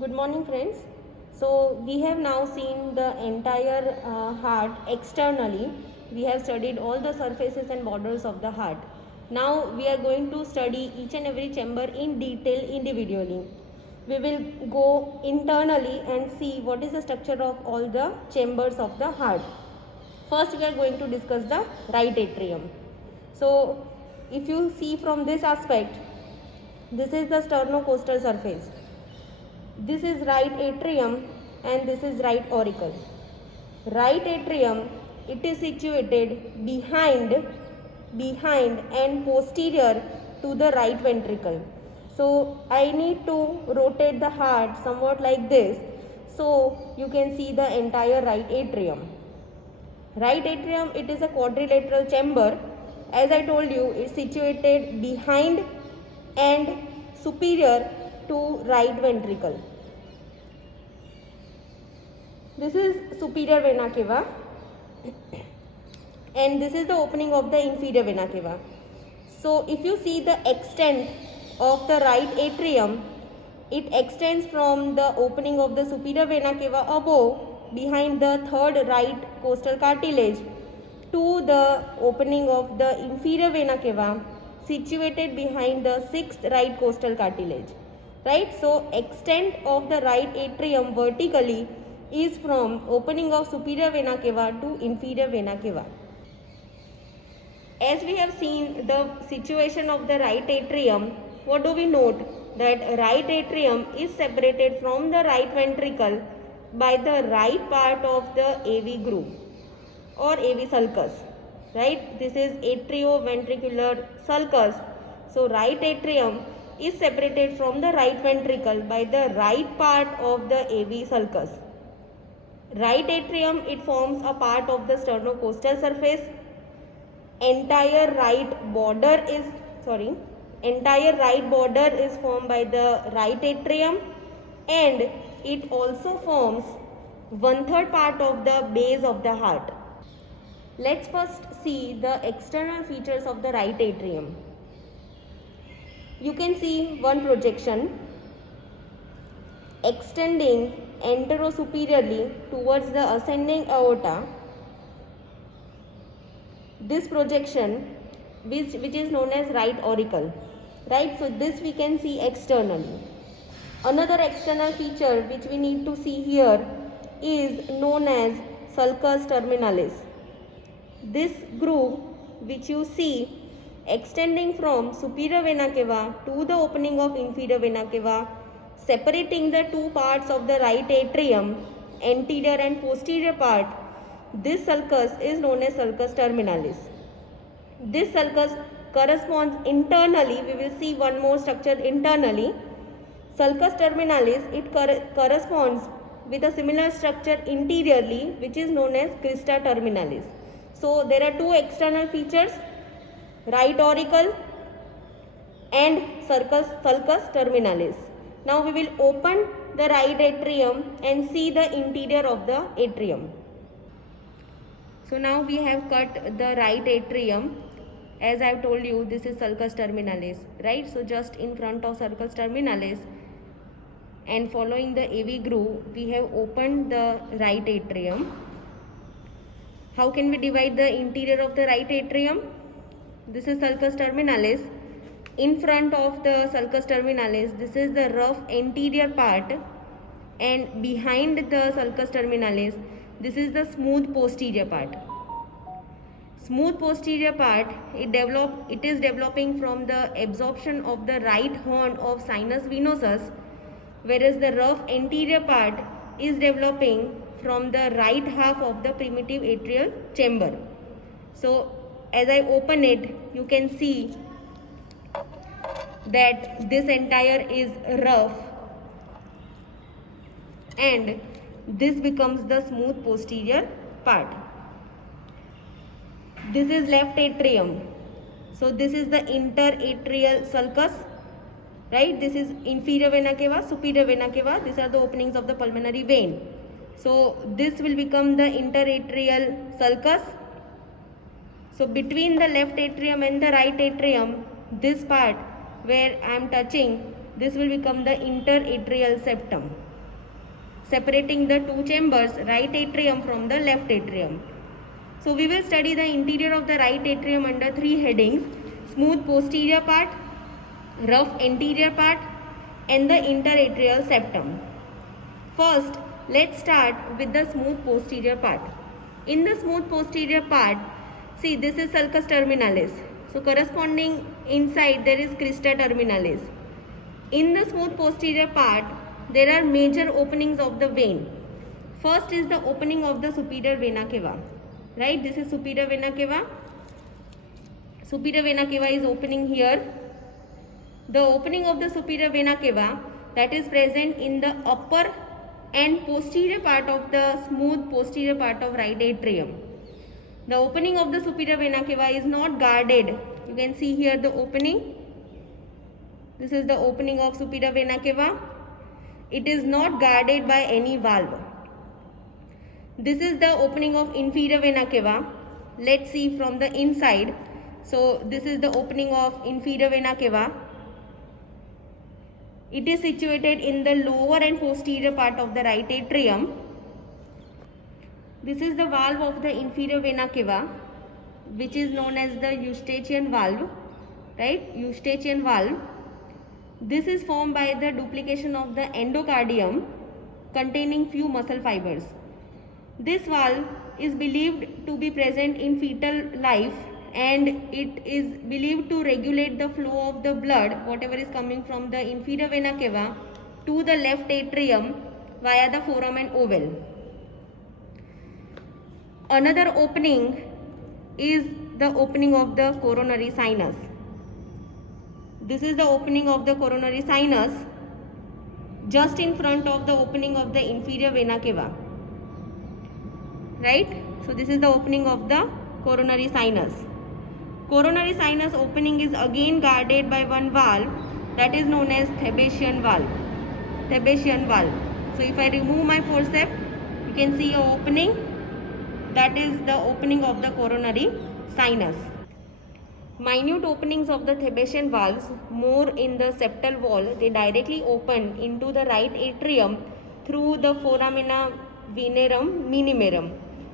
Good morning, friends. So we have now seen the entire heart externally. We have studied all the surfaces and borders of the heart. Now we are going to study each and every chamber in detail individually. We will go internally and see what is the structure of all the chambers of the heart. First we are going to discuss the right atrium. So if you see from this aspect, this is the sternocostal surface. This is right atrium and this is right auricle. Right atrium, it is situated behind and posterior to the right ventricle. So I need to rotate the heart somewhat like this, so you can see the entire right atrium. Right atrium, it is a quadrilateral chamber. As I told you, it's situated behind and superior to right ventricle. This is superior vena cava and this is the opening of the inferior vena cava. So if you see the extent of the right atrium, it extends from the opening of the superior vena cava above behind the third right costal cartilage to the opening of the inferior vena cava situated behind the sixth right costal cartilage. Right? So extent of the right atrium vertically is from opening of superior vena cava to inferior vena cava. As we have seen the situation of the right atrium, what do we note? That right atrium is separated from the right ventricle by the right part of the AV groove or AV sulcus. Right? This is atrioventricular sulcus. So right atrium is separated from the right ventricle by the right part of the AV sulcus. Right atrium, it forms a part of the sternocostal surface. Entire right border is formed by the right atrium, and it also forms 1/3 part of the base of the heart. Let's first see the external features of the right atrium. You can see one projection extending anterosuperiorly towards the ascending aorta. This projection which is known as right auricle. Right, so this we can see externally. Another external feature which we need to see here is known as sulcus terminalis. This groove which you see extending from superior vena cava to the opening of inferior vena cava, separating the two parts of the right atrium, anterior and posterior part, this sulcus is known as sulcus terminalis. This sulcus corresponds internally, we will see one more structure internally. Sulcus terminalis, it corresponds with a similar structure interiorly which is known as crista terminalis. So there are two external features, right auricle and sulcus terminalis. Now we will open the right atrium and see the interior of the atrium. So now we have cut the right atrium. As I have told you, this is sulcus terminalis, right? So just in front of sulcus terminalis and following the AV groove, we have opened the right atrium. How can we divide the interior of the right atrium? This is sulcus terminalis. In front of the sulcus terminalis, this is the rough anterior part, and behind the sulcus terminalis, this is the smooth posterior part. Smooth posterior part, it is developing from the absorption of the right horn of sinus venosus, whereas the rough anterior part is developing from the right half of the primitive atrial chamber. So as I open it, you can see that this entire is rough and this becomes the smooth posterior part. This is left atrium. So this is the interatrial sulcus, right? This is inferior vena cava, superior vena cava. These are the openings of the pulmonary vein. So this will become the interatrial sulcus. So between the left atrium and the right atrium, this part where I am touching, this will become the interatrial septum. separating the two chambers, right atrium from the left atrium. So we will study the interior of the right atrium under three headings: smooth posterior part, rough anterior part, and the interatrial septum. First, let's start with the smooth posterior part. In the smooth posterior part, see, this is sulcus terminalis. So corresponding inside there is crista terminalis. In the smooth posterior part, there are major openings of the vein. First is the opening of the superior vena cava. Right, this is superior vena cava. Superior vena cava is opening here. The opening of the superior vena cava that is present in the upper and posterior part of the smooth posterior part of right atrium. The opening of the superior vena cava is not guarded. You can see here the opening. This is the opening of superior vena cava. It is not guarded by any valve. This is the opening of inferior vena cava. Let's see from the inside. So this is the opening of inferior vena cava. It is situated in the lower and posterior part of the right atrium. This is the valve of the inferior vena cava, which is known as the Eustachian valve, right? Eustachian valve. This is formed by the duplication of the endocardium containing few muscle fibers. This valve is believed to be present in fetal life, and it is believed to regulate the flow of the blood, whatever is coming from the inferior vena cava, to the left atrium via the foramen ovale. Another opening is the opening of the coronary sinus. This is the opening of the coronary sinus just in front of the opening of the inferior vena cava. Right? So this is the opening of the coronary sinus. Coronary sinus opening is again guarded by one valve that is known as Thebesian valve. Thebesian valve. So if I remove my forceps, you can see an opening. That is the opening of the coronary sinus. Minute openings of the Thebesian valves, more in the septal wall, they directly open into the right atrium through the foramina venerum minimarum.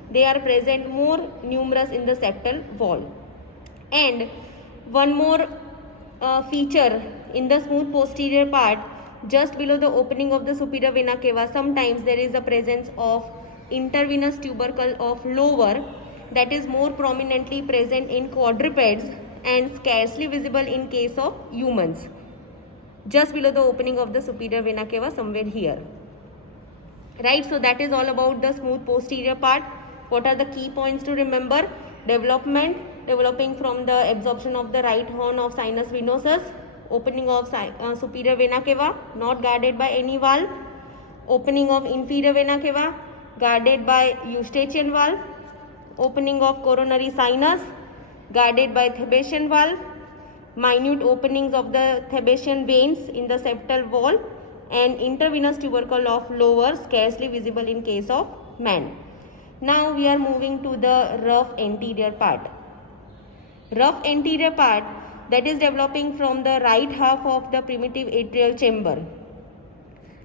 They are present more numerous in the septal wall. And one more feature in the smooth posterior part, just below the opening of the superior vena cava, sometimes there is a presence of intervenous tubercle of lower that is more prominently present in quadrupeds and scarcely visible in case of humans. Just below the opening of the superior vena cava, somewhere here. Right, so that is all about the smooth posterior part. What are the key points to remember? Developing from the absorption of the right horn of sinus venosus, opening of superior vena cava, not guarded by any valve, opening of inferior vena cava, guarded by Eustachian valve, opening of coronary sinus, guarded by Thebesian valve, minute openings of the Thebesian veins in the septal wall, and intravenous tubercle of lower, scarcely visible in case of man. Now we are moving to the rough anterior part. Rough anterior part, that is developing from the right half of the primitive atrial chamber.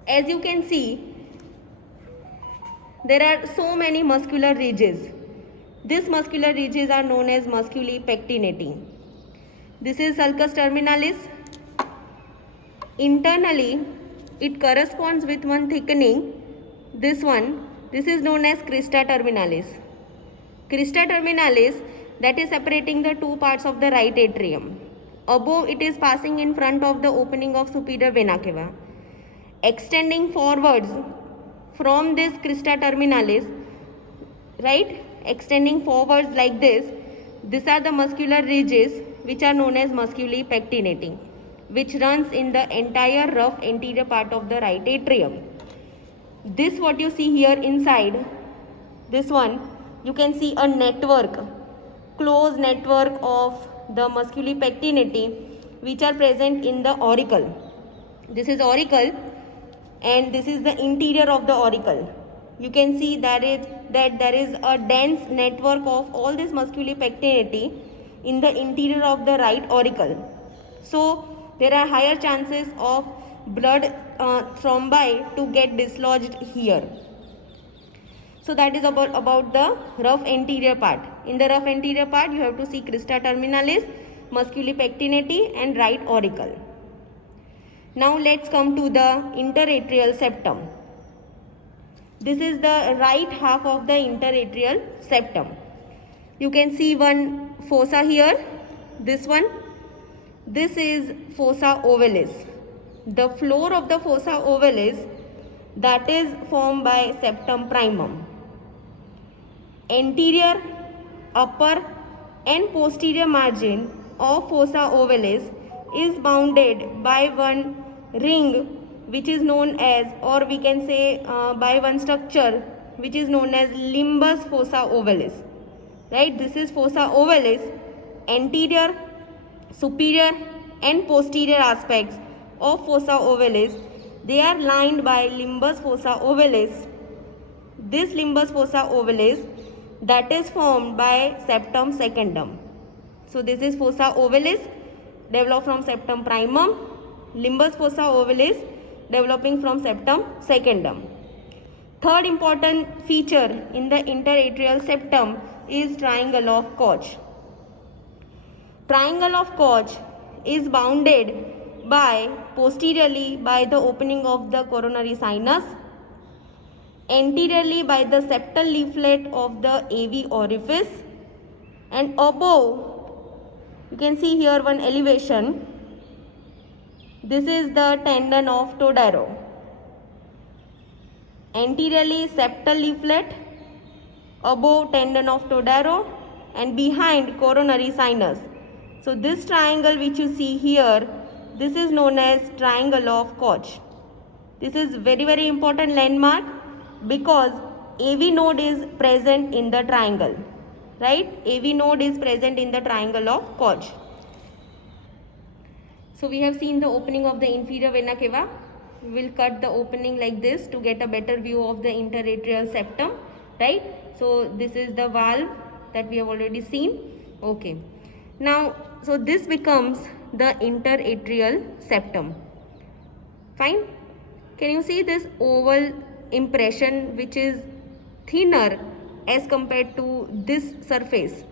As you can see, there are so many muscular ridges. These muscular ridges are known as musculi pectinati. This is sulcus terminalis. Internally, it corresponds with one thickening. This is known as crista terminalis. Crista terminalis, that is separating the two parts of the right atrium. Above, it is passing in front of the opening of superior vena cava. Extending forwards from this crista terminalis, right? Extending forwards like this, these are the muscular ridges which are known as musculi pectinati, which runs in the entire rough anterior part of the right atrium. This what you see here inside, this one, you can see a network, close network of the musculi pectinati which are present in the auricle. This is auricle and this is the interior of the auricle. You can see that there is a dense network of all this musculi pectinati in the interior of the right auricle. So there are higher chances of blood thrombi to get dislodged here. So that is about the rough anterior part. In the rough anterior part, you have to see crista terminalis, musculi pectinati and right auricle. Now let's come to the interatrial septum. This is the right half of the interatrial septum. You can see one fossa here, this one. This is fossa ovalis. The floor of the fossa ovalis, that is formed by septum primum. Anterior, upper and posterior margin of fossa ovalis is bounded by one ring which is known as, or we can say by one structure which is known as limbus fossa ovalis. Right, this is fossa ovalis. Anterior, superior and posterior aspects of fossa ovalis, they are lined by limbus fossa ovalis. This limbus fossa ovalis, that is formed by septum secundum. So this is fossa ovalis developed from septum primum, limbus fossa ovalis developing from septum secundum. Third important feature in the interatrial septum is triangle of Koch. Triangle of Koch is bounded by posteriorly by the opening of the coronary sinus, anteriorly by the septal leaflet of the AV orifice, and above you can see here one elevation. This is the tendon of Todaro. Anteriorly septal leaflet, above tendon of Todaro and behind coronary sinus. So this triangle which you see here, this is known as triangle of Koch. This is very important landmark because AV node is present in the triangle. Right? AV node is present in the triangle of Koch. So we have seen the opening of the inferior vena cava. We will cut the opening like this to get a better view of the interatrial septum. Right? So this is the valve that we have already seen. Okay. Now, so this becomes the interatrial septum. Fine. Can you see this oval impression which is thinner as compared to this surface?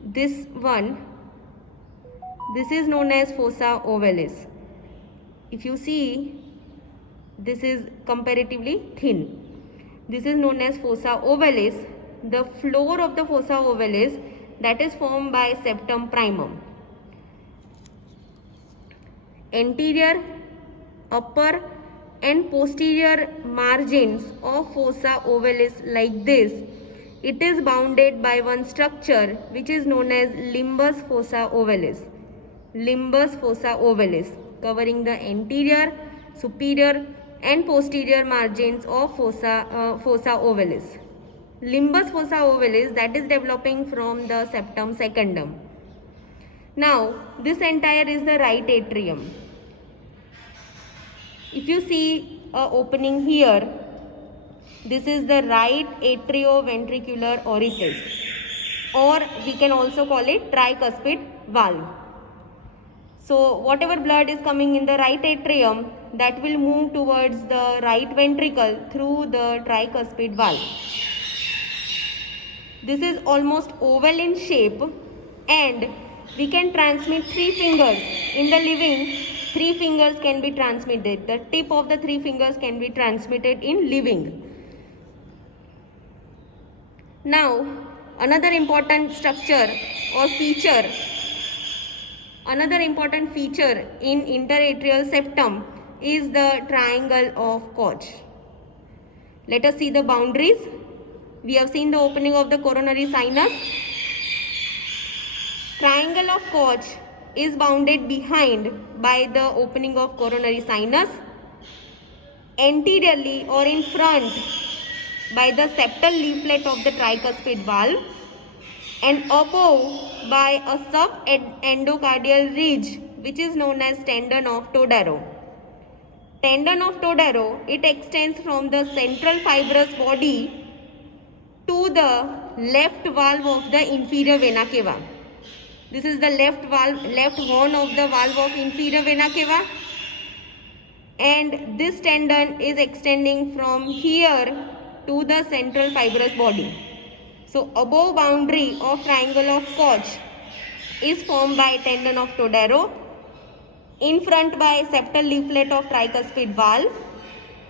This one, this is known as fossa ovalis. If you see, this is comparatively thin. This is known as fossa ovalis. The floor of the fossa ovalis, that is formed by septum primum. Anterior, upper and posterior margins of fossa ovalis like this. It is bounded by one structure which is known as limbus fossa ovalis. Limbus fossa ovalis, covering the anterior, superior and posterior margins of fossa ovalis. Limbus fossa ovalis, that is developing from the septum secundum. Now, this entire is the right atrium. If you see a opening here, this is the right atrioventricular orifice, or we can also call it tricuspid valve. So whatever blood is coming in the right atrium, that will move towards the right ventricle through the tricuspid valve. This is almost oval in shape and we can transmit 3 fingers. In the living, 3 fingers can be transmitted. The tip of the 3 fingers can be transmitted in living. Now, another important structure or feature, another important feature in interatrial septum is the triangle of Koch. Let us see the boundaries. We have seen the opening of the coronary sinus. Triangle of Koch is bounded behind by the opening of coronary sinus, anteriorly or in front by the septal leaflet of the tricuspid valve, and above by a subendocardial ridge which is known as tendon of Todaro. Tendon of Todaro, it extends from the central fibrous body to the left valve of the inferior vena cava. This is the left valve, left horn of the valve of inferior vena cava. and this tendon is extending from here to the central fibrous body. So above boundary of triangle of Koch is formed by tendon of Todaro, in front by septal leaflet of tricuspid valve,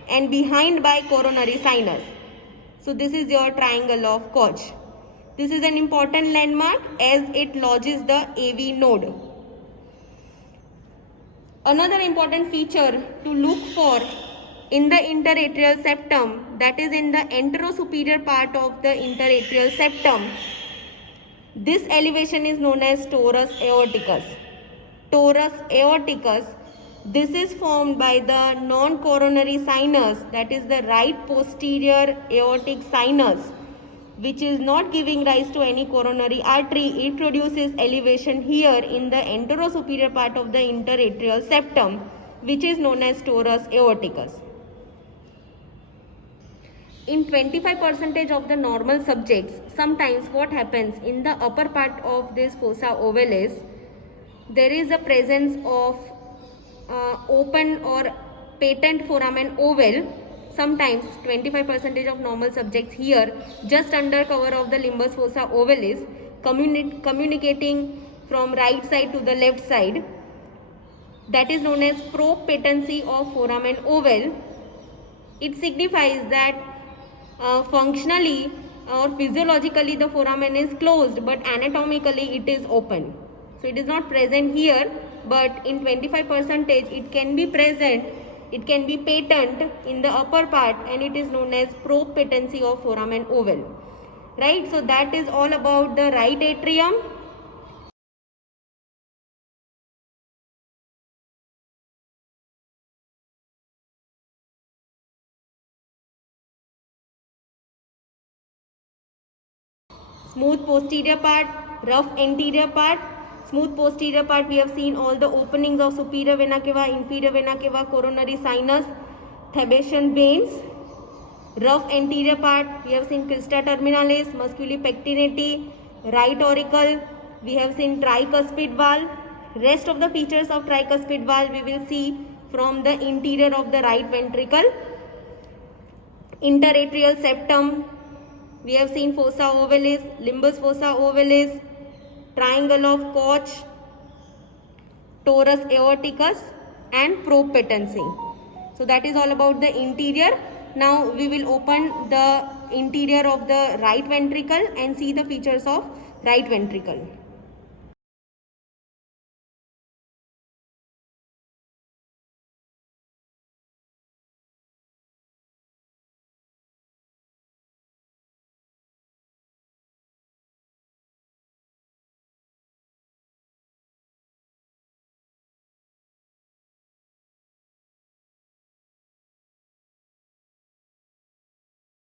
and behind by coronary sinus. So this is your triangle of Koch. This is an important landmark as it lodges the AV node. Another important feature to look for in the interatrial septum, that is in the anterosuperior part of the interatrial septum, this elevation is known as torus aorticus. Torus aorticus, this is formed by the non-coronary sinus, that is the right posterior aortic sinus, which is not giving rise to any coronary artery. It produces elevation here in the anterosuperior part of the interatrial septum, which is known as torus aorticus. In 25% of the normal subjects, sometimes what happens in the upper part of this fossa ovalis, there is a presence of open or patent foramen oval. Sometimes 25% of normal subjects here, just under cover of the limbus fossa ovalis, communicating from right side to the left side. That is known as propatency of foramen oval. It signifies that functionally or physiologically the foramen is closed, but anatomically it is open. So it is not present here, but in 25% it can be present, it can be patent in the upper part, and it is known as propatency of foramen oval. Right, so that is all about the right atrium. Smooth posterior part, rough anterior part. Smooth posterior part, we have seen all the openings of superior vena cava, inferior vena cava, coronary sinus, Thebetian veins. Rough anterior part, we have seen crista terminalis, musculi pectinati, right auricle. We have seen tricuspid valve. Rest of the features of tricuspid valve we will see from the interior of the right ventricle. Interatrial septum, we have seen fossa ovalis, limbus fossa ovalis, triangle of Koch, torus aorticus, and propatency. So that is all about the interior. Now we will open the interior of the right ventricle and see the features of right ventricle.